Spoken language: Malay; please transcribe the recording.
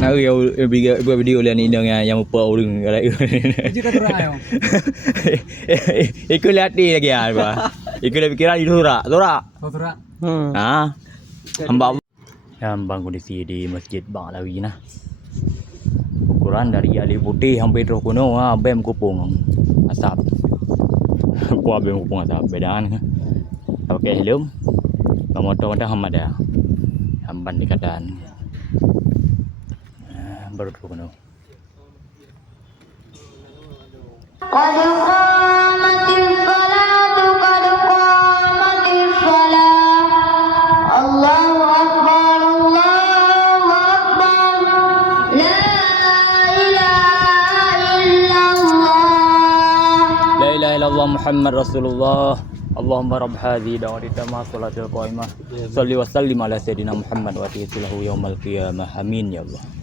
Nak buat video lah ni yang apa orang kalau. Itu kata orang ayo. Ikut lihat lagi ah. Ikut pikiran itu surat. Sotra. Ha. Hamba kondisi di Masjid Bang Alawi nah. Ukuran dari Ali Putih sampai Terus Kuno bem kupung asap. Kuah bem kupung asap bedaan. Pakai helm. Motor dah hamada. Hamban di keadaan. Baru Terus Kuno. قد قامت الصلاة قد قامت الصلاة الله أكبر الله أكبر لا إله إلا الله لا إله إلا الله محمد رسول الله اللهم رب هذه دعوة التامة صلاة القائمة صل وسلم على سيدنا محمد وآله يوم القيامة آمين يا الله.